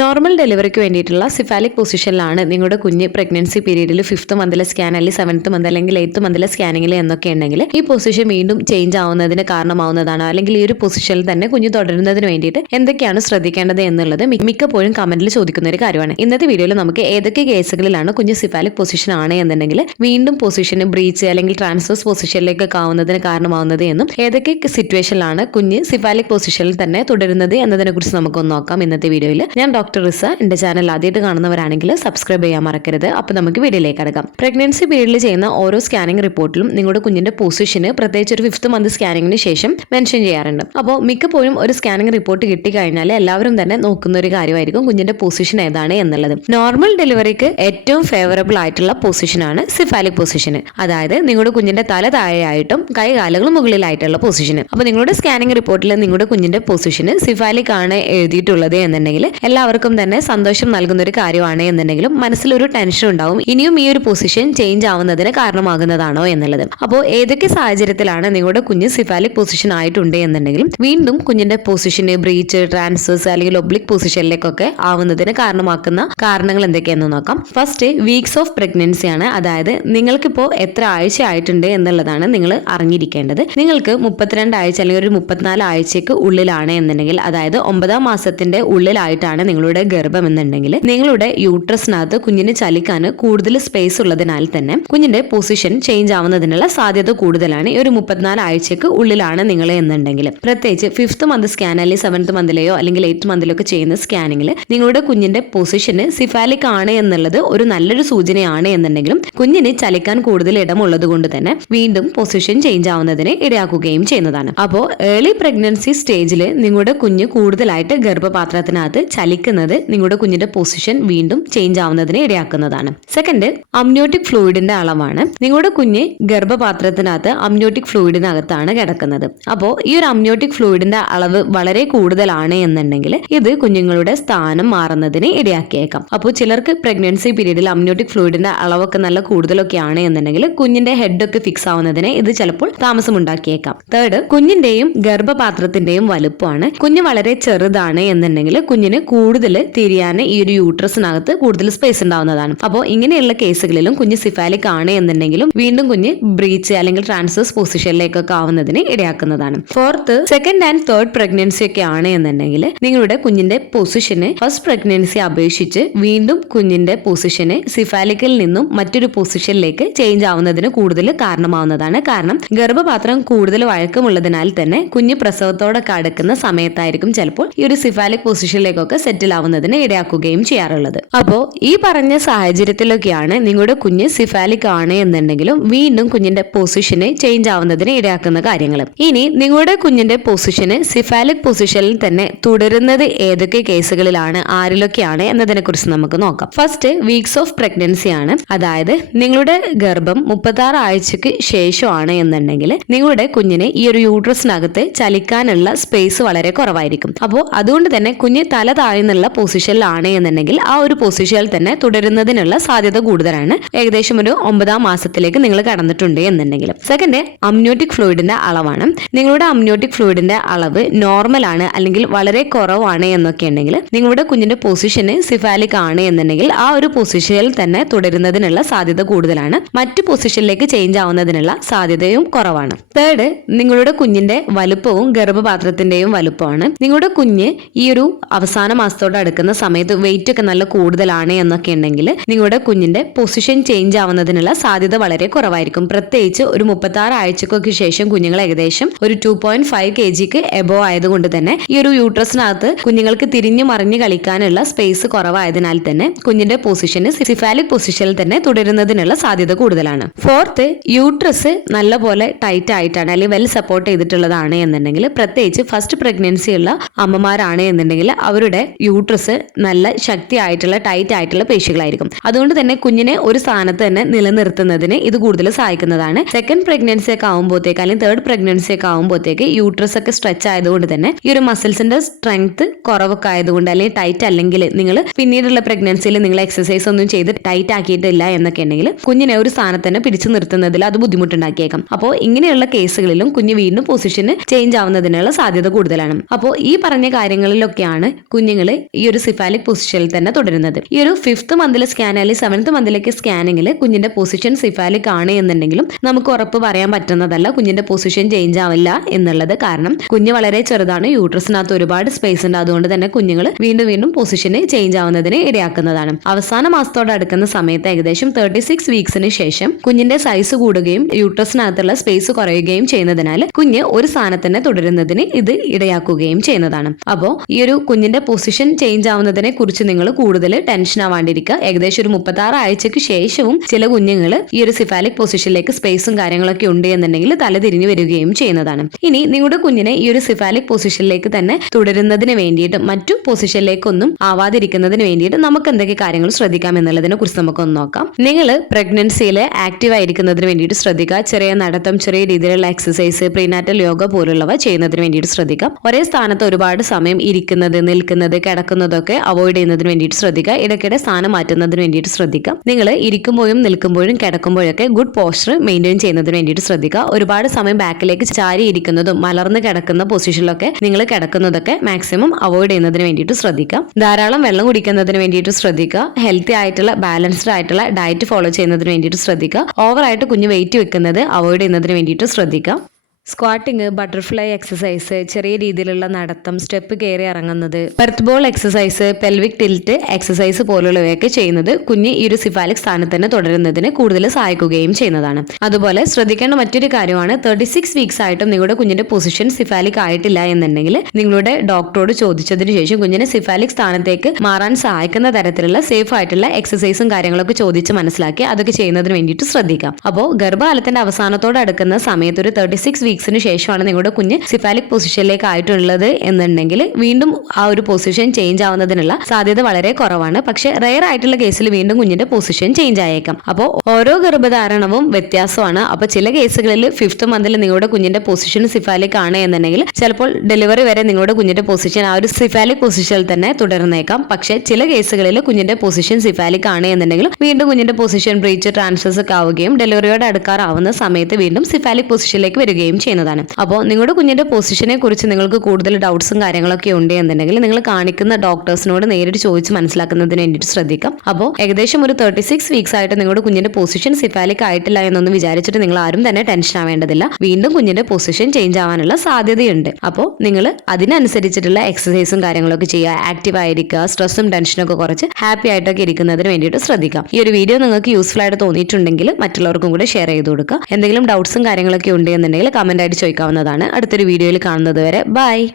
Normal ഡെലിവറിക്ക് വേണ്ടിയിട്ടുള്ള സിഫാലിക് പൊസിഷനിലാണ് നിങ്ങളുടെ കുഞ്ഞ് പ്രഗ്നൻസി പീരീഡിൽ ഫിഫ്ത്ത് മന്തിലെ സ്കാൻ അല്ലെങ്കിൽ സെവൻത്ത് മന്ത് അല്ലെങ്കിൽ എയ്ത്ത് മന്തിലെ സ്കാനിങ്ങിൽ എന്നൊക്കെ ഉണ്ടെങ്കിൽ ഈ പൊസിഷൻ വീണ്ടും ചേഞ്ച് ആവുന്നതിന് കാരണമാവുന്നതാണ്. അല്ലെങ്കിൽ ഈ ഒരു പൊസിഷനിൽ തന്നെ കുഞ്ഞ് തുടരുന്നതിന് വേണ്ടിയിട്ട് എന്തൊക്കെയാണ് ശ്രദ്ധിക്കേണ്ടത് എന്നുള്ളത് മിക്കപ്പോഴും കമന്റിൽ ചോദിക്കുന്ന ഒരു കാര്യമാണ്. ഇന്നത്തെ വീഡിയോയിൽ നമുക്ക് ഏതൊക്കെ കേസുകളിലാണ് കുഞ്ഞ് സിഫാലിക് പൊസിഷൻ ആണ് എന്നുണ്ടെങ്കിൽ വീണ്ടും പൊസിഷന് ബ്രീച്ച് അല്ലെങ്കിൽ ട്രാൻസ്ഫേഴ്സ് പൊസിഷനിലേക്ക് ആവുന്നതിന് കാരണമാവുന്നത് എന്നും ഏതൊക്കെ സിറ്റുവേഷനിലാണ് കുഞ്ഞ് സിഫാലിക് പൊസിഷനിൽ തന്നെ തുടരുന്നത് എന്നതിനെ കുറിച്ച് നമുക്കൊന്ന് നോക്കാം ഇന്നത്തെ വീഡിയോയിൽ ഞാൻ ഡോക്ടർ റിസ എന്റെ ചാനൽ ആദ്യമായിട്ട് കാണുന്നവരാണെങ്കിൽ സബ്സ്ക്രൈബ് ചെയ്യാൻ മറക്കരുത്. അപ്പോൾ നമുക്ക് വീഡിയോയിലേക്ക് അടക്കാം പ്രഗ്നൻസി പീരീഡിൽ ചെയ്യുന്ന ഓരോ സ്കാനിംഗ് റിപ്പോർട്ടിലും നിങ്ങളുടെ കുഞ്ഞിന്റെ പൊസിഷന് പ്രത്യേകിച്ച് ഒരു ഫിഫ്ത്ത് മന്ത് സ്കാനിങ്ങിന് ശേഷം മെൻഷൻ ചെയ്യാറുണ്ട്. അപ്പോൾ മിക്കപ്പോഴും ഒരു സ്കാനിംഗ് റിപ്പോർട്ട് കിട്ടിക്കഴിഞ്ഞാൽ എല്ലാവരും തന്നെ നോക്കുന്ന ഒരു കാര്യമായിരിക്കും കുഞ്ഞിന്റെ പൊസിഷൻ ഏതാണ് എന്നുള്ളത്. നോർമൽ ഡെലിവറിക്ക് ഏറ്റവും ഫേവറബിൾ ആയിട്ടുള്ള പൊസിഷനാണ് സിഫാലിക് പൊസിഷൻ അതായത് നിങ്ങളുടെ കുഞ്ഞിന്റെ തല താഴെയായിട്ടും കൈകാലുകൾ മുകളിലായിട്ടുള്ള പൊസിഷൻ അപ്പോൾ നിങ്ങളുടെ സ്കാനിംഗ് റിപ്പോർട്ടിൽ നിങ്ങളുടെ കുഞ്ഞിന്റെ പൊസിഷന് സിഫാലിക് ആണ് എഴുതിയിട്ടുള്ളത് എന്നുണ്ടെങ്കിൽ എല്ലാവർക്കും തന്നെ സന്തോഷം നൽകുന്ന ഒരു കാര്യമാണ് എന്നുണ്ടെങ്കിലും മനസ്സിലൊരു ടെൻഷൻ ഉണ്ടാവും. ഇനിയും ഈ ഒരു പൊസിഷൻ ചേഞ്ച് ആവുന്നതിന് കാരണമാകുന്നതാണോ എന്നുള്ളത്. അപ്പോൾ ഏതൊക്കെ സാഹചര്യത്തിലാണ് നിങ്ങളുടെ കുഞ്ഞ് സിഫാലിക് പൊസിഷൻ ആയിട്ടുണ്ട് എന്നുണ്ടെങ്കിലും വീണ്ടും കുഞ്ഞിന്റെ പൊസിഷന് ബ്രീച്ച് ട്രാൻസ്ഫേഴ്സ് അല്ലെങ്കിൽ ഒബ്ലിക് പൊസിഷനിലേക്കൊക്കെ ആവുന്നതിന് കാരണമാക്കുന്ന കാരണങ്ങൾ എന്തൊക്കെയെന്ന് നോക്കാം. ഫസ്റ്റ് വീക്സ് ഓഫ് പ്രഗ്നൻസി ആണ്. അതായത് നിങ്ങൾക്കിപ്പോൾ എത്ര ആഴ്ച ആയിട്ടുണ്ട് എന്നുള്ളതാണ് നിങ്ങൾ അറിഞ്ഞിരിക്കേണ്ടത്. നിങ്ങൾക്ക് മുപ്പത്തിരണ്ട് ആഴ്ച അല്ലെങ്കിൽ ഒരു മുപ്പത്തിനാല് ആഴ്ചയ്ക്ക് ഉള്ളിലാണ് എന്നുണ്ടെങ്കിൽ അതായത് ഒമ്പതാം മാസത്തിന്റെ ഉള്ളിലായിട്ടാണ് നിങ്ങളുടെ ഗർഭം എന്നുണ്ടെങ്കിൽ നിങ്ങളുടെ യൂട്രസിനകത്ത് കുഞ്ഞിന് ചലിക്കാൻ കൂടുതൽ സ്പേസ് ഉള്ളതിനാൽ തന്നെ കുഞ്ഞിന്റെ പൊസിഷൻ ചേഞ്ച് ആവുന്നതിനുള്ള സാധ്യത കൂടുതലാണ്. ഈ ഒരു മുപ്പത്തിനാല് ആഴ്ചക്ക് ഉള്ളിലാണ് നിങ്ങൾ എന്നുണ്ടെങ്കിൽ. പ്രത്യേകിച്ച് ഫിഫ്ത്ത് മന്ത് സ്കാൻ അല്ലെങ്കിൽ സെവൻത്ത് മന്തിലെയോ അല്ലെങ്കിൽ എയ്ത്ത് മന്തിലോ ഒക്കെ ചെയ്യുന്ന സ്കാനിങ്ങിൽ നിങ്ങളുടെ കുഞ്ഞിന്റെ പൊസിഷന് സിഫാലിക് ആണ് എന്നുള്ളത് ഒരു നല്ലൊരു സൂചനയാണ് എന്നുണ്ടെങ്കിലും കുഞ്ഞിന് ചലിക്കാൻ കൂടുതൽ ഇടമുള്ളത് കൊണ്ട് തന്നെ വീണ്ടും പൊസിഷൻ ചേഞ്ച് ആവുന്നതിന് ഇടയാക്കുകയും ചെയ്യുന്നതാണ്. അപ്പോൾ ഏർലി പ്രഗ്നൻസി സ്റ്റേജിൽ നിങ്ങളുടെ കുഞ്ഞ് കൂടുതലായിട്ട് ഗർഭപാത്രത്തിനകത്ത് ചലിക്കുന്നത് നിങ്ങളുടെ കുഞ്ഞിന്റെ പൊസിഷൻ വീണ്ടും ചേഞ്ച് ആവുന്നതിനെ ഇടയാക്കുന്നതാണ്. സെക്കൻഡ് അമ്നോട്ടിക് ഫ്ലൂയിഡിന്റെ അളവാണ്. നിങ്ങളുടെ കുഞ്ഞ് ഗർഭപാത്രത്തിനകത്ത് അമ്നോട്ടിക് ഫ്ലൂയിഡിനകത്താണ് കിടക്കുന്നത്. അപ്പോൾ ഈ ഒരു അമ്നോട്ടിക് ഫ്ലൂയിഡിന്റെ അളവ് വളരെ കൂടുതലാണ് എന്നുണ്ടെങ്കിൽ ഇത് കുഞ്ഞുങ്ങളുടെ സ്ഥാനം മാറുന്നതിന് ഇടയാക്കിയേക്കാം. അപ്പോൾ ചിലർക്ക് പ്രഗ്നൻസി പീരീഡിൽ അമ്നോട്ടിക് ഫ്ലൂയിഡിന്റെ അളവൊക്കെ നല്ല കൂടുതലൊക്കെ ആണ് എന്നുണ്ടെങ്കിൽ കുഞ്ഞിന്റെ ഹെഡ് ഒക്കെ ഫിക്സ് ആവുന്നതിന് ഇത് ചിലപ്പോൾ താമസമുണ്ടാക്കിയേക്കാം. തേർഡ് കുഞ്ഞിന്റെയും ഗർഭപാത്രത്തിന്റെയും വലുപ്പമാണ്. കുഞ്ഞ് വളരെ ചെറുതാണ് എന്നുണ്ടെങ്കിൽ കുഞ്ഞിന് കൂടുതൽ തിരിയാൻ ഈ ഒരു യൂട്രസിനകത്ത് കൂടുതൽ സ്പേസ് ഉണ്ടാവുന്നതാണ്. അപ്പോൾ ഇങ്ങനെയുള്ള കേസുകളിലും കുഞ്ഞ് സിഫാലിക് ആണ് എന്നുണ്ടെങ്കിലും വീണ്ടും കുഞ്ഞ് ബ്രീച്ച് അല്ലെങ്കിൽ ട്രാൻസ്ഫേഴ്സ് പൊസിഷനിലേക്കൊക്കെ ആവുന്നതിന് ഇടയാക്കുന്നതാണ്. Fourth second and third pregnancy ഒക്കെ ആണ് എന്നുണ്ടെങ്കിൽ നിങ്ങളുടെ കുഞ്ഞിന്റെ പൊസിഷന് ഫസ്റ്റ് പ്രഗ്നൻസി അപേക്ഷിച്ച് വീണ്ടും കുഞ്ഞിന്റെ പൊസിഷന് സിഫാലിക്കിൽ നിന്നും മറ്റൊരു പൊസിഷനിലേക്ക് ചേഞ്ച് ആവുന്നതിന് കൂടുതൽ കാരണമാവുന്നതാണ്. കാരണം ഗർഭപാത്രം കൂടുതൽ വഴക്കമുള്ളതിനാൽ തന്നെ കുഞ്ഞ് പ്രസവത്തോടൊക്കെ അടുക്കുന്ന സമയത്തായിരിക്കും ചിലപ്പോൾ ഈ ഒരു സിഫാലിക് പൊസിഷനിലേക്കൊക്കെ സെറ്റിൽ ആവുന്നതിന് ഇടയാക്കുകയും ചെയ്യാറുള്ളത്. അപ്പോൾ ഈ പറഞ്ഞ സാഹചര്യത്തിലൊക്കെയാണ് നിങ്ങളുടെ കുഞ്ഞ് സിഫാലിക് ആണ് എന്നുണ്ടെങ്കിലും വീണ്ടും കുഞ്ഞിന്റെ പൊസിഷന് ചേഞ്ച് ആവുന്നതിന് ഇടയാക്കുന്ന കാര്യങ്ങൾ ഇനി നിങ്ങളുടെ കുഞ്ഞിന്റെ പൊസിഷന് സിഫാലിക് പൊസിഷനിൽ തന്നെ തുടരുന്നത് ഏതൊക്കെ കേസുകളിലാണ് ആരിലൊക്കെയാണ് എന്നതിനെ കുറിച്ച് നമുക്ക് നോക്കാം. ഫസ്റ്റ് വീക്സ് ഓഫ് പ്രഗ്നൻസി ആണ്. അതായത് നിങ്ങളുടെ ഗർഭം മുപ്പത്തി ആറ് ആഴ്ചക്ക് ശേഷമാണ് എന്നുണ്ടെങ്കിൽ നിങ്ങളുടെ കുഞ്ഞിന് ഈ ഒരു യൂട്രസിനകത്ത് ചലിക്കാനുള്ള സ്പേസ് വളരെ കുറവായിരിക്കും. അപ്പോൾ അതുകൊണ്ട് തന്നെ കുഞ്ഞ് തല താഴ്ന്നുള്ള പൊസിഷനിലാണ് എന്നുണ്ടെങ്കിൽ ആ ഒരു പൊസിഷനിൽ തന്നെ തുടരുന്നതിനുള്ള സാധ്യത കൂടുതലാണ്. ഏകദേശം ഒരു ഒമ്പതാം മാസത്തിലേക്ക് നിങ്ങൾ കടന്നിട്ടുണ്ട് എന്നുണ്ടെങ്കിൽ. സെക്കൻഡ് അമ്നോട്ടിക് ഫ്ലൂയിഡിന്റെ അളവാണ്. നിങ്ങളുടെ അമ്നോട്ടിക് ഫ്ലൂയിഡിന്റെ അളവ് നോർമൽ ആണ് അല്ലെങ്കിൽ വളരെ കുറവാണ് എന്നൊക്കെ ഉണ്ടെങ്കിൽ നിങ്ങളുടെ കുഞ്ഞിന്റെ പൊസിഷന് സിഫാലിക് ആണ് എന്നുണ്ടെങ്കിൽ ആ ഒരു പൊസിഷനിൽ തന്നെ തുടരുന്നതിനുള്ള സാധ്യത കൂടുതലാണ്. മറ്റു പൊസിഷനിലേക്ക് ചേഞ്ച് ആവുന്നതിനുള്ള സാധ്യതയും കുറവാണ്. തേർഡ് നിങ്ങളുടെ കുഞ്ഞിന്റെ വലുപ്പവും ഗർഭപാത്രത്തിന്റെയും വലുപ്പമാണ്. നിങ്ങളുടെ കുഞ്ഞ് ഈ ഒരു അവസാന മാസത്തോട് അടുക്കുന്ന സമയത്ത് വെയിറ്റ് ഒക്കെ നല്ല കൂടുതലാണ് എന്നൊക്കെ ഉണ്ടെങ്കിൽ നിങ്ങളുടെ കുഞ്ഞിന്റെ പൊസിഷൻ ചേഞ്ച് ആവുന്നതിനുള്ള സാധ്യത വളരെ കുറവായിരിക്കും. പ്രത്യേകിച്ച് ഒരു മുപ്പത്തി ആറ് ആഴ്ചക്കൊക്കെ ശേഷം കുഞ്ഞുങ്ങൾ ഏകദേശം ഒരു ടു പോയിന്റ് ഫൈവ് കെ ജിക്ക് എബോ ആയതുകൊണ്ട് തന്നെ ഈ ഒരു യൂട്രസിനകത്ത് കുഞ്ഞുങ്ങൾക്ക് തിരിഞ്ഞു മറിഞ്ഞു കളിക്കാനുള്ള സ്പേസ് കുറവായതിനാൽ തന്നെ കുഞ്ഞിന്റെ പൊസിഷന് സിഫാലിക് പൊസിഷനിൽ തന്നെ തുടരുന്നതിനുള്ള സാധ്യത കൂടുതലാണ്. ഫോർത്ത് യൂട്രസ് നല്ലപോലെ ടൈറ്റ് ആയിട്ടാണ് അല്ലെങ്കിൽ വെൽ സപ്പോർട്ട് ചെയ്തിട്ടുള്ളതാണ് എന്നുണ്ടെങ്കിൽ പ്രത്യേകിച്ച് ഫസ്റ്റ് പ്രഗ്നൻസി ഉള്ള അമ്മമാരാണ് എന്നുണ്ടെങ്കിൽ അവരുടെ യൂട്രസ് നല്ല ശക്തിയായിട്ടുള്ള ടൈറ്റ് ആയിട്ടുള്ള പേശികളായിരിക്കും. അതുകൊണ്ട് തന്നെ കുഞ്ഞിനെ ഒരു സ്ഥാനത്ത് തന്നെ നിലനിർത്തുന്നതിന് ഇത് കൂടുതൽ സഹായിക്കുന്നതാണ്. സെക്കൻഡ് പ്രഗ്നൻസി ഒക്കെ ആകുമ്പോഴത്തേക്ക് അല്ലെങ്കിൽ തേർഡ് പ്രഗ്നൻസി ഒക്കെ ആകുമ്പോഴത്തേക്ക് യൂട്രസ് ഒക്കെ സ്ട്രെച്ച് ആയതുകൊണ്ട് തന്നെ ഈ ഒരു മസിൽസിന്റെ സ്ട്രെങ്ത് കുറവൊക്കെ ആയതുകൊണ്ട് അല്ലെങ്കിൽ ടൈറ്റ് അല്ലെങ്കിൽ നിങ്ങൾ പിന്നീടുള്ള പ്രഗ്നൻസിയിൽ നിങ്ങൾ എക്സസൈസ് ഒന്നും ചെയ്ത് ടൈറ്റ് ആക്കിയിട്ടില്ല എന്നൊക്കെ ഉണ്ടെങ്കിൽ കുഞ്ഞിനെ ഒരു സ്ഥാനത്ത് തന്നെ പിടിച്ചു നിർത്തുന്നതിൽ അത് ബുദ്ധിമുട്ടുണ്ടാക്കിയേക്കാം. അപ്പോൾ ഇങ്ങനെയുള്ള കേസുകളിലും കുഞ്ഞ് വീണ്ടും പൊസിഷന് ചേഞ്ച് ആവുന്നതിനുള്ള സാധ്യത കൂടുതലാണ്. അപ്പോൾ ഈ പറഞ്ഞ കാര്യങ്ങളിലൊക്കെയാണ് കുഞ്ഞുങ്ങൾ ഈ ഒരു സിഫാലിക് പൊസിഷനിൽ തന്നെ തുടരുന്നത്. ഈ ഒരു ഫിഫ്ത്ത് മന്തിൽ സ്കാൻ അല്ലെങ്കിൽ സെവൻത്ത് മന്തിലേക്ക് സ്കാനിങ്ങിൽ കുഞ്ഞിന്റെ പൊസിഷൻ സിഫാലിക് ആണ് എന്നുണ്ടെങ്കിലും നമുക്ക് ഉറപ്പ് പറയാൻ പറ്റുന്നതല്ല കുഞ്ഞിന്റെ പൊസിഷൻ ചേഞ്ച് ആവില്ല എന്നുള്ളത് കാരണം കുഞ്ഞ് വളരെ ചെറുതാണ് യൂട്രസിനകത്ത് ഒരുപാട് സ്പേസ് ഉണ്ട്. അതുകൊണ്ട് തന്നെ കുഞ്ഞുങ്ങൾ വീണ്ടും വീണ്ടും പൊസിഷന് ചേഞ്ച് ആവുന്നതിന് ഇടയാക്കുന്നതാണ്. അവസാന മാസത്തോട് അടുക്കുന്ന സമയത്ത് ഏകദേശം തേർട്ടി സിക്സ് വീക്സിന് ശേഷം കുഞ്ഞിന്റെ സൈസ് കൂടുകയും യൂട്രസിനകത്തുള്ള സ്പേസ് കുറയുകയും ചെയ്യുന്നതിനാൽ കുഞ്ഞ് ഒരു സ്ഥാനത്ത് തന്നെ തുടരുന്നതിന് ഇത് ഇടയാക്കുകയും ചെയ്യുന്നതാണ്. അപ്പോൾ ഈ ഒരു കുഞ്ഞിന്റെ പൊസിഷൻ ചേഞ്ച് ആവുന്നതിനെ കുറിച്ച് നിങ്ങൾ കൂടുതൽ ടെൻഷൻ ആവാണ്ടിരിക്കുക. ഏകദേശം ഒരു മുപ്പത്തി ആറ് ആഴ്ചയ്ക്ക് ശേഷവും ചില കുഞ്ഞുങ്ങൾ ഈ ഒരു സിഫാലിക് പൊസിഷനിലേക്ക് സ്പേസും കാര്യങ്ങളൊക്കെ ഉണ്ട് എന്നുണ്ടെങ്കിൽ തലതിരിഞ്ഞു വരികയും ചെയ്യുന്നതാണ്. ഇനി നിങ്ങളുടെ കുഞ്ഞിനെ ഈ ഒരു സിഫാലിക് പൊസിഷനിലേക്ക് തന്നെ തുടരുന്നതിന് വേണ്ടിയിട്ട് മറ്റു പൊസിഷനിലേക്കൊന്നും ആവാതിരിക്കുന്നതിന് വേണ്ടിയിട്ട് നമുക്ക് എന്തൊക്കെ കാര്യങ്ങൾ ശ്രദ്ധിക്കാം എന്നുള്ളതിനെ കുറിച്ച് നമുക്കൊന്ന് നോക്കാം. നിങ്ങൾ പ്രഗ്നൻസിയിൽ ആക്റ്റീവ് ആയിരിക്കുന്നതിന് വേണ്ടിയിട്ട് ശ്രദ്ധിക്കുക. ചെറിയ നടത്തം ചെറിയ രീതിയിലുള്ള എക്സസൈസ് പ്രീനാറ്റൽ യോഗ പോലുള്ളവ ചെയ്യുന്നതിന് വേണ്ടിയിട്ട് ശ്രദ്ധിക്കാം ഒരേ സ്ഥാനത്ത് ഒരുപാട് സമയം ഇരിക്കുന്നത് നിൽക്കുന്നത് കിടക്കുന്നതൊക്കെ അവോയ്ഡ് ചെയ്യുന്നതിന് വേണ്ടിയിട്ട് ശ്രദ്ധിക്കുക. ഇടയ്ക്കിടെ സ്ഥാനം മാറ്റുന്നതിന് വേണ്ടിയിട്ട് ശ്രദ്ധിക്കുക. നിങ്ങൾ ഇരിക്കുമ്പോഴും നിൽക്കുമ്പോഴും കിടക്കുമ്പോഴൊക്കെ ഗുഡ് പോസ്ചർ മെയിന്റെയിൻ ചെയ്യുന്നതിന് വേണ്ടിയിട്ട് ശ്രദ്ധിക്കുക. ഒരുപാട് സമയം ബാക്കിലേക്ക് ചാരി ഇരിക്കുന്നതും മലർന്ന് കിടക്കുന്ന പൊസിഷനിലൊക്കെ നിങ്ങൾ കിടക്കുന്നതൊക്കെ മാക്സിമം അവോയ്ഡ് ചെയ്യുന്നതിന് വേണ്ടിയിട്ട് ശ്രദ്ധിക്കുക. ധാരാളം വെള്ളം കുടിക്കുന്നതിന് വേണ്ടിയിട്ട് ശ്രദ്ധിക്കുക. ഹെൽത്തി ആയിട്ടുള്ള ബാലൻസ്ഡ് ആയിട്ടുള്ള ഡയറ്റ് ഫോളോ ചെയ്യുന്നതിന് വേണ്ടിയിട്ട് ശ്രദ്ധിക്കുക. ഓവറായിട്ട് കുഞ്ഞ് വെയിറ്റ് വെക്കുന്നത് അവോയ്ഡ് ചെയ്യുന്നതിന് വേണ്ടിയിട്ട് ശ്രദ്ധിക്കാം സ്ക്വാട്ടിങ് ബട്ടർഫ്ലൈ എക്സസൈസ് ചെറിയ രീതിയിലുള്ള നടത്തം സ്റ്റെപ്പ് കയറി ഇറങ്ങുന്നത് birth ball exercise pelvic tilt exercise പോലുള്ളവയൊക്കെ ചെയ്യുന്നത് കുഞ്ഞ് ഈ ഒരു സിഫാലിക് സ്ഥാനത്ത് തന്നെ തുടരുന്നതിന് കൂടുതൽ സഹായിക്കുകയും ചെയ്യുന്നതാണ്. അതുപോലെ ശ്രദ്ധിക്കേണ്ട മറ്റൊരു കാര്യമാണ് തേർട്ടി സിക്സ് വീക്സ് ആയിട്ടും നിങ്ങളുടെ കുഞ്ഞിന്റെ പൊസിഷൻ സിഫാലിക് ആയിട്ടില്ല എന്നുണ്ടെങ്കിൽ നിങ്ങളുടെ ഡോക്ടറോട് ചോദിച്ചതിന് ശേഷം കുഞ്ഞിനെ സിഫാലിക് സ്ഥാനത്തേക്ക് മാറാൻ സഹായിക്കുന്ന തരത്തിലുള്ള സേഫ് ആയിട്ടുള്ള എക്സസൈസും കാര്യങ്ങളൊക്കെ ചോദിച്ച് മനസ്സിലാക്കി അതൊക്കെ ചെയ്യുന്നതിന് വേണ്ടിയിട്ട് ശ്രദ്ധിക്കാം. അപ്പോൾ ഗർഭകാലത്തിന്റെ അവസാനത്തോട് അടുക്കുന്ന സമയത്ത് ഒരു തേർട്ടി സിക്സ് വീക്സിന് ശേഷമാണ് നിങ്ങളുടെ കുഞ്ഞ് സിഫാലിക് പൊസിഷനിലേക്ക് ആയിട്ടുള്ളത് എന്നുണ്ടെങ്കിൽ വീണ്ടും ആ ഒരു പൊസിഷൻ ചേഞ്ച് ആവുന്നതിനുള്ള സാധ്യത വളരെ കുറവാണ്. പക്ഷേ റെയർ ആയിട്ടുള്ള കേസിൽ വീണ്ടും കുഞ്ഞിന്റെ പൊസിഷൻ ചേഞ്ച് ആയേക്കാം. അപ്പോൾ ഓരോ ഗർഭധാരണവും വ്യത്യാസമാണ്. അപ്പോൾ ചില കേസുകളിൽ ഫിഫ്ത്ത് മന്തിൽ നിങ്ങളുടെ കുഞ്ഞിന്റെ പൊസിഷൻ സിഫാലിക് ആണ് എന്നുണ്ടെങ്കിൽ ചിലപ്പോൾ ഡെലിവറി വരെ നിങ്ങളുടെ കുഞ്ഞിന്റെ പൊസിഷൻ ആ ഒരു സിഫാലിക് പൊസിഷനിൽ തന്നെ തുടർന്നേക്കാം. പക്ഷേ ചില കേസുകളിൽ കുഞ്ഞിന്റെ പൊസിഷൻ സിഫാലിക് ആണ് എന്നുണ്ടെങ്കിൽ വീണ്ടും കുഞ്ഞിന്റെ പൊസിഷൻ ബ്രീച്ച് ട്രാൻസ്ഫേഴ്സ് ഒക്കെ ആവുകയും ഡെലിവറിയോട് അടുക്കാറാവുന്ന സമയത്ത് വീണ്ടും സിഫാലിക് പൊസിഷനിലേക്ക് വരികയും ചെയ്യുന്നതാണ്. അപ്പോൾ നിങ്ങളുടെ കുഞ്ഞിന്റെ പൊസിഷനെ കുറിച്ച് നിങ്ങൾക്ക് കൂടുതൽ ഡൗട്ട്സും കാര്യങ്ങളൊക്കെ ഉണ്ട് എന്നുണ്ടെങ്കിൽ നിങ്ങൾ കാണിക്കുന്ന ഡോക്ടേഴ്സിനോട് നേരിട്ട് ചോദിച്ച് മനസ്സിലാക്കുന്നതിന് വേണ്ടിയിട്ട് ശ്രദ്ധിക്കാം. അപ്പോൾ ഏകദേശം ഒരു തേർട്ടി സിക്സ് വീക്സ് ആയിട്ട് നിങ്ങളുടെ കുഞ്ഞിന്റെ പൊസിഷൻ സിഫാലിക് ആയിട്ടില്ല എന്നൊന്നും വിചാരിച്ചിട്ട് നിങ്ങൾ ആരും തന്നെ ടെൻഷൻ ആവേണ്ടതില്ല. വീണ്ടും കുഞ്ഞിന്റെ പൊസിഷൻ ചേഞ്ച് ആവാനുള്ള സാധ്യതയുണ്ട്. അപ്പോൾ നിങ്ങൾ അതിനനുസരിച്ചിട്ടുള്ള എക്സസൈസും കാര്യങ്ങളൊക്കെ ചെയ്യുക. ആക്റ്റീവ് ആയിരിക്കുക സ്ട്രെസ്സും ടെൻഷനും ഒക്കെ കുറച്ച് ഹാപ്പി ആയിട്ടൊക്കെ ഇരിക്കുന്നതിന് വേണ്ടിയിട്ട് ശ്രദ്ധിക്കാം. ഈ ഒരു വീഡിയോ നിങ്ങൾക്ക് യൂസ്ഫുൾ ആയിട്ട് തോന്നിയിട്ടുണ്ടെങ്കിൽ മറ്റുള്ളവർക്കും കൂടെ ഷെയർ ചെയ്ത് കൊടുക്കുക. എന്തെങ്കിലും ഡൗട്ട്സും കാര്യങ്ങളൊക്കെ ഉണ്ട് എന്നുണ്ടെങ്കിൽ കമന്റ് ആയിട്ട് ചോദിക്കാവുന്നതാണ്. അടുത്തൊരു വീഡിയോയിൽ കാണുന്നത് വരെ. ബൈ